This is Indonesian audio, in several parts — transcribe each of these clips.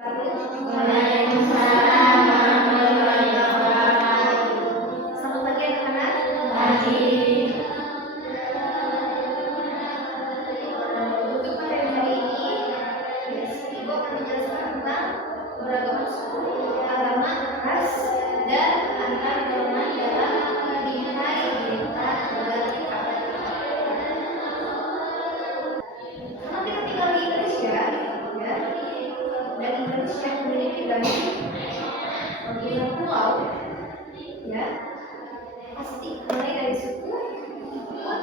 Waalaikumsalam warahmatullahi wabarakatuh. Selamat pagi anak-anak. Pagi. Untuk materi hari ini, Ibu akan menjelaskan tentang keberagaman suku, agama, ras, dan antar golongan dalam bingkai Bhinneka Tunggal Ika. Karena kita tinggal di Indonesia, ya, dan Indonesia memiliki banyak pulau, ya, pasti mulai dari suku pun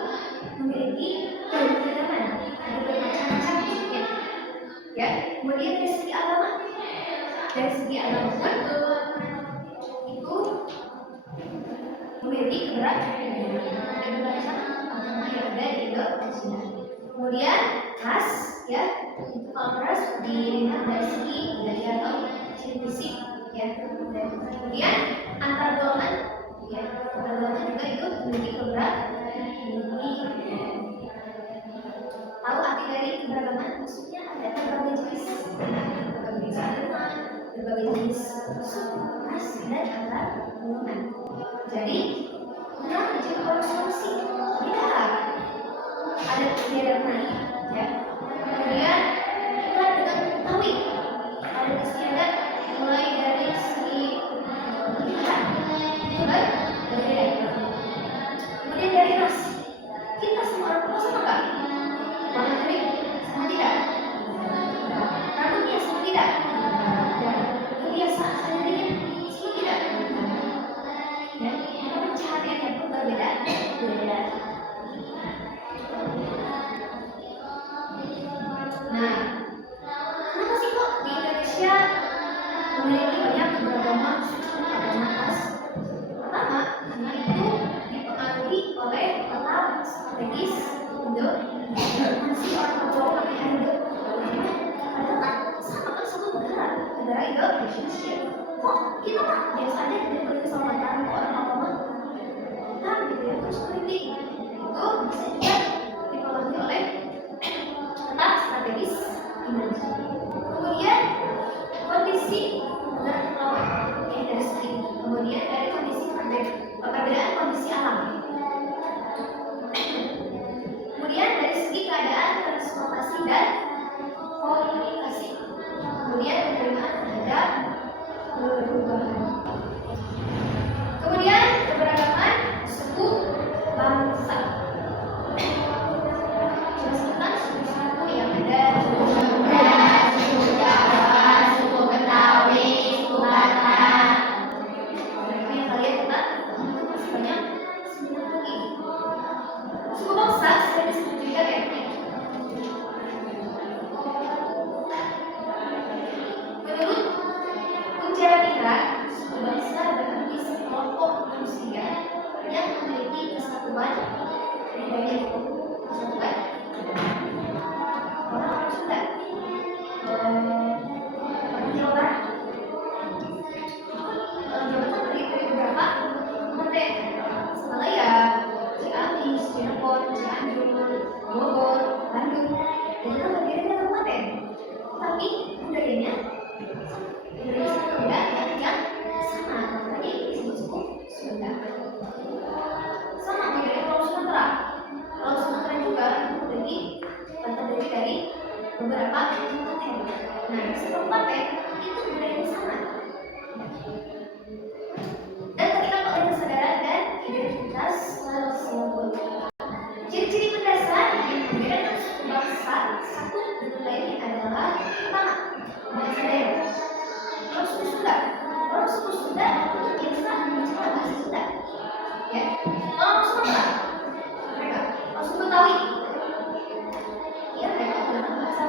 memiliki keberagaman, ada bermacam-macam sukunya, ya. Kemudian dari segi agama pun itu memiliki keberagaman agama yang ada di Indonesia. Kemudian ras, ya, itu kalau ras dilihat dari segi budaya atau ciri fisik, ya. Dan kemudian antar golongan, ya, antar golongan juga itu memiliki keberagaman. Tahu arti dari keberagaman? Maksudnya ada berbagai jenis agama, berbagai jenis suku, ras, dan antar golongan. Jadi kenapa jadi solusi? Tidak ada istiadat, ya. Kemudian kita dengan mengetahui ada istiadat mulai dari segi pilihan itu berbeda. Kemudian dari ras, kita semua orang tua sama nggak? Warna kulit sama tidak? Rambutnya sama tidak? Dan kebiasaan seharian sama tidak? Ya, karena pencahariannya pun berbeda. Nah, kenapa sih kok di Indonesia memiliki banyak keberagaman suku, agama, ras? Pertama, karena itu dipengaruhi oleh letak strategis Indonesia. Masih orang Jawa pakai Indo, padahal sama kan satu negara Indonesia. Kok kita mah biasa aja tidak berkesamaan ke orang agama? Kan gitu ya, terus kritik itu bisa juga dipengaruhi oleh letak strategis Indonesia. Kemudian kondisi negara kepulauan, ya, dari segi. Kemudian dari kondisi perbedaan kondisi alam. Kemudian dari segi keadaan transportasi dan komunikasi. Kemudian penerimaan terhadap perubahan. Kemudian keberagaman suku bangsa. Sebutkan suku-suku yang ada di suku Jawa, suku Betawi, suku Batak. Yang kalian kenal masih banyak suku lagi. Suku bangsa sudah disebut juga etnik. Menurut Punjabira, suku bangsa berarti sekelompok manusia yang memiliki kesatuan budaya. Kesatuan orang Sunda, orang Jawa Barat. Jawa Barat terdiri dari beberapa kabupaten. Misalnya ya Ciamis, Cirebon, Cianjur, Bogor, Bandung. Dan juga terdiri dari kabupaten. Tapi budayanya satu budaya yang sama, makanya disebut suku Sunda. Sama budaya Pulau Sumatera. Pulau Sumatera juga terdiri dari beberapa kabupaten. Nah, di setiap kabupaten itu budayanya sama. Dan ketika kalian kesadaran dan identitas tersebut, ciri-ciri mendasar yang membedakan suku bangsa satu dengan lainnya adalah pertama, bahasa daerah. Orang suku Sunda itu biasa bicara bahasa Sunda, ya. Orang Sumatera, mereka orang suku Betawi, ya, mereka menggunakan bahasa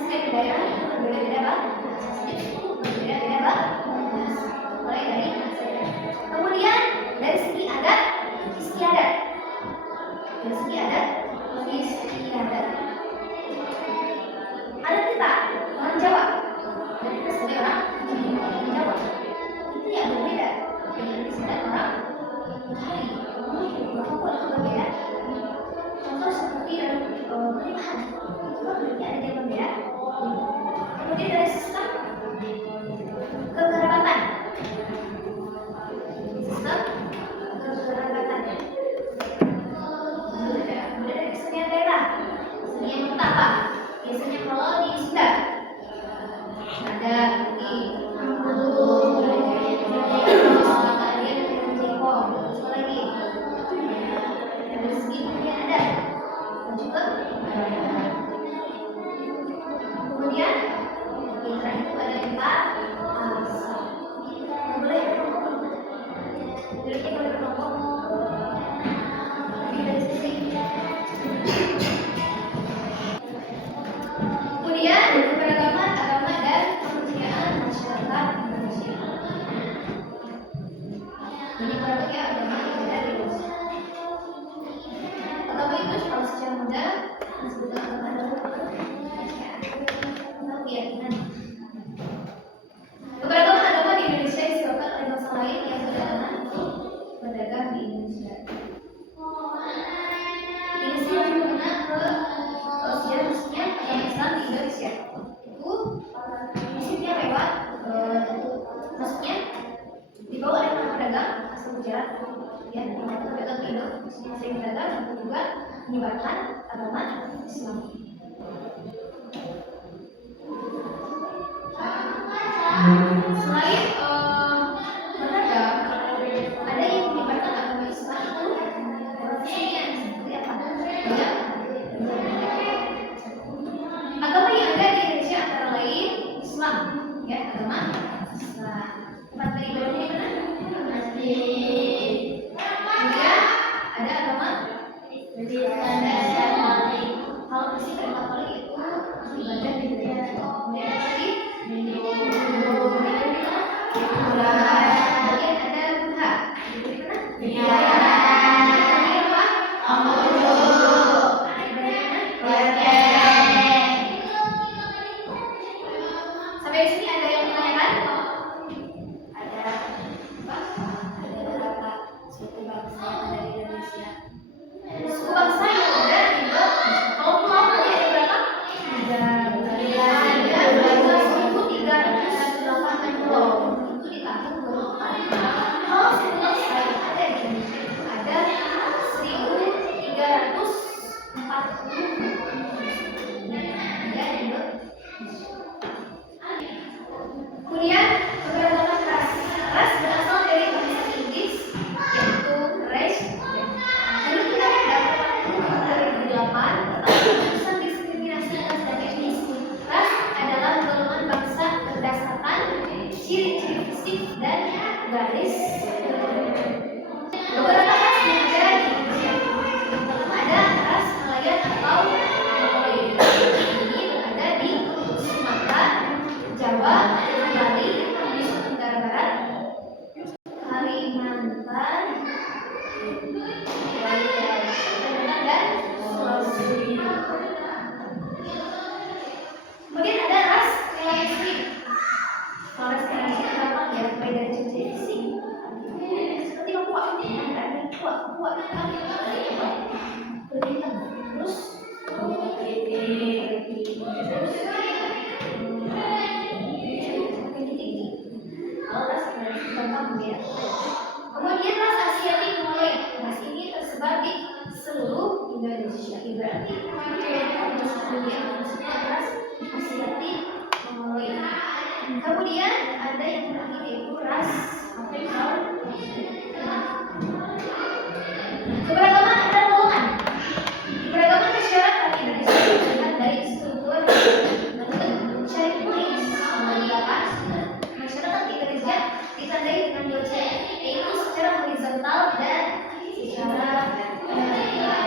setiap daerah berbeda-beda bahasa, setiap suku berbeda-beda bahasa. Mulai dari bahasa daerah. Kemudian dari segi adat istiadat. Adat kita orang Jawa, dan kita sebagai orang Jawa itu ya berbeda dengan keyakinan. Keberagaman agama di Indonesia disebabkan oleh bangsa lain yang berdatangan untuk berdagang di Indonesia. Indonesia juga ke sejarah khususnya agama Islam di Indonesia. Itu prinsipnya lewat maksudnya dibawa oleh para pedagang asal Gujarat ya, pedagang ke Indonesia sering berdagang untuk juga menyebarkan agama Islam. Selain berdagang, ada yang menyebarkan agama Islam itu profesinya seperti apa? Ya. Agama yang ada di Indonesia antara lain Islam, ya agama Islam. Tempat beribadahnya di mana? Masjid. Kemudian ada agama kalau masih agama Katolik itu ibadah di gereja. Kemudian masjid. Kemudian ada Buddha. Di mana? Sampai di sini ada yang menanyakan? Ada beberapa suku bangsa yang ada di Indonesia. Suku bangsa yang ada di Indonesia. Kalau pulau tadi ada berapa? Ada 1.308 pulau. Itu di tahun 2004. Kalau suku bangsa yang ada di Indonesia itu ada 1.340. Kemudian keberagaman ras. Ras berasal dari bahasa Inggris yaitu race. Menurut Undang-Undang 2008 tentang penghapusan diskriminasi ras dan etnis, ras adalah golongan bangsa berdasarkan ciri-ciri fisik dan garis. Beberapa ras yang ada di Indonesia. Yang pertama ada ras nelayan atau Mongolian. Ini ada di Sumatera, Jawa, Bali, Nusa Tenggara Barat, Kalimantan, dan Sulawesi. Kemudian ada ras nelayan muslim. Kalau ras nelayan muslim gampang ya, mulai dari ciri fisik seperti Papua, ada Papua, terus kemudian ras Asiatik Mongoloid. Ras ini tersebar di seluruh Indonesia. Berarti ras Asiatik Mongoloid. Kemudian ada yang terakhir yaitu ras keberagaman antar golongan. Keberagaman masyarakat Indonesia terlihat dari struktur syariat politis. Masyarakat Indonesia ditandai dengan dua ciri, yaitu secara horizontal dan secara vertikal.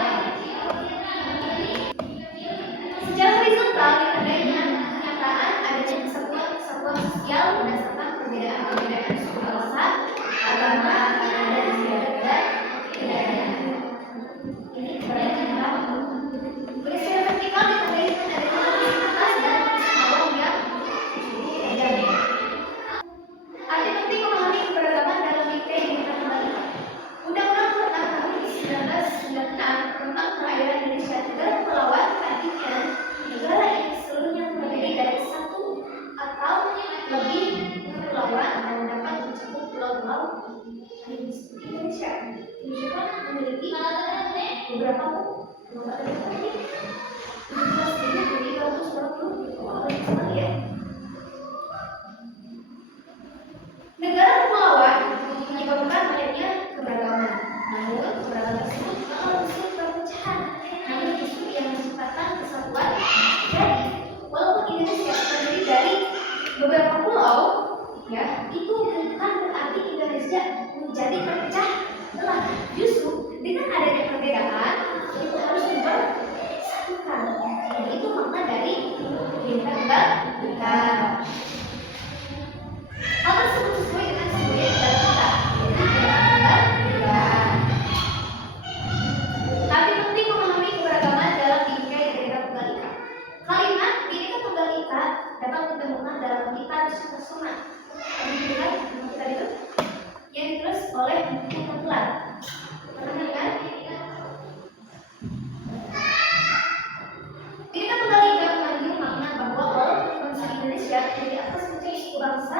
Secara horizontal ditandai dengan kenyataan adanya kesatuan sosial berdasarkan perbedaan suku bangsa, agama, dan istiadat dan kebudayaan. Ini keberagaman. Secara vertikal ditandai dengan adanya aktivitas dan keseimbangan yang ada. Arti penting memahami keberagaman dalam dikte yang kita kembali. Undang-Undang 6 tahun 1996 tentang perairan Indonesia Negara Kepulauan artinya negara yang seluruhnya terdiri dari satu atau lebih kepulauan dan dapat mencakup pulau-pulau Indonesia. Indonesia kan memiliki beberapa pulau tadi. Indonesia sendiri memiliki 220 pulau ya. Negara kepulauan menyebabkan banyaknya keberagaman. Namun keberagaman tersebut bakal muncul perpecahan. Namun justru yang menciptakan kesatuan. Jadi walaupun Indonesia terdiri dari beberapa pulau, ya itu bukan berarti Indonesia menjadi terpecah belah. Justru dengan adanya perbedaan itu harus dipersatukan. Dan itu makna dari Bhinneka Tunggal Ika. Hal tersebut sesuai dengan sebuah negara kita, yaitu Bhinneka Tunggal Ika. Arti penting memahami keberagaman dalam Bhinneka Tunggal Ika. personal. Kemudian kita itu yang ditulis oleh Kepler. Pernah kan? Kita kembali ke mengandung makna bahwa walaupun bangsa Indonesia dari atas mencari suku bangsa,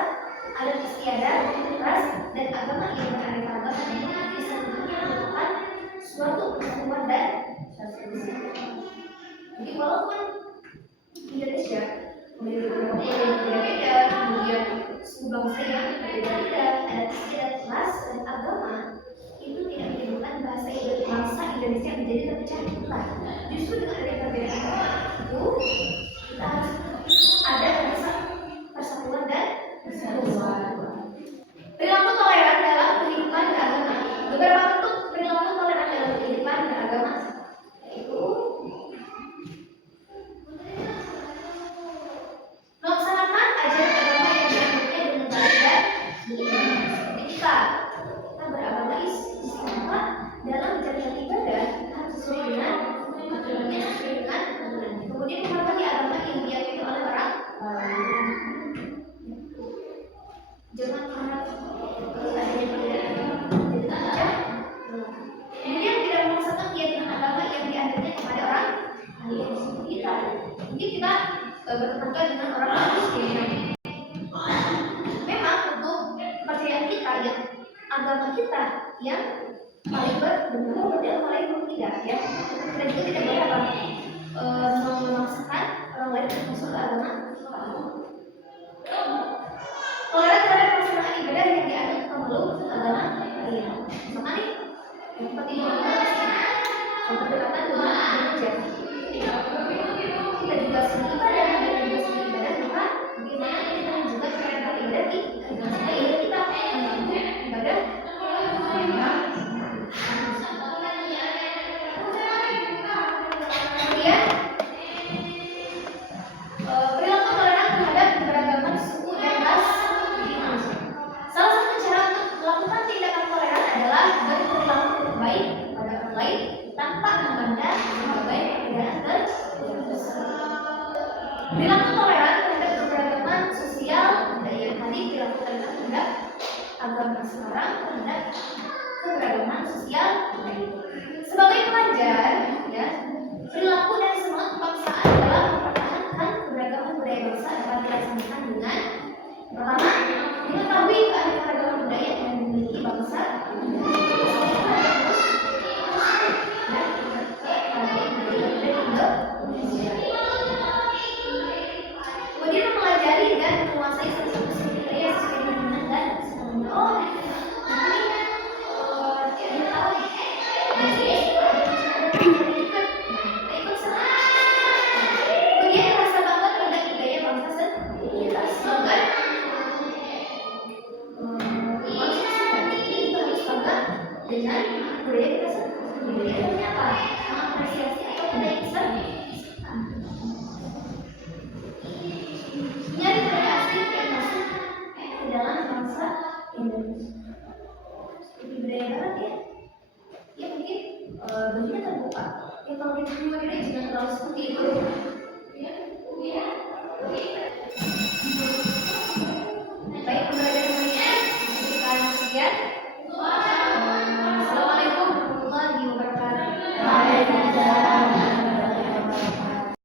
adat istiadat, ras, dan agama yang beraneka ragam namun bisa merupakan suatu kesatuan dan sosialisasi. Jadi walaupun Indonesia memiliki beberapa yang berbeda-beda, kemudian suku bangsa yang berbeda-beda, adat istiadat, ras, dan agama, itu tidak menyebabkan bangsa Indonesia menjadi terpecah belah. Justru dengan adanya perbedaan itu, kita harus ada persatuan dan kesatuan. Perilaku toleran dalam kehidupan beragama. Beberapa bentuk perilaku toleran dalam kehidupan beragama yaitu melaksanakan ajaran agama yang dianutnya dengan baik dan diimani. Seperti kita beragama Islam dalam menjalankan ibadah harus sesuai dengan aturannya, sesuai dengan aturan. Kemudian menghormati agama yang diyakini oleh orang lain. Jangan harap adanya perbedaan agama jadi terpecah. Kemudian tidak memaksakan keyakinan agama yang dianutnya kepada orang lain. Kita mungkin kita bertetangga dengan orang Muslim. Memang untuk kepercayaan kita yang agama kita yang paling benar dan paling tidak ya. Kita juga tidak boleh memaksakan orang lain untuk masuk ke agama. Toleran terhadap pelaksanaan ibadah yang dianut pemeluk agama lain. Misalkan nih, seperti berdekatan dengan gereja.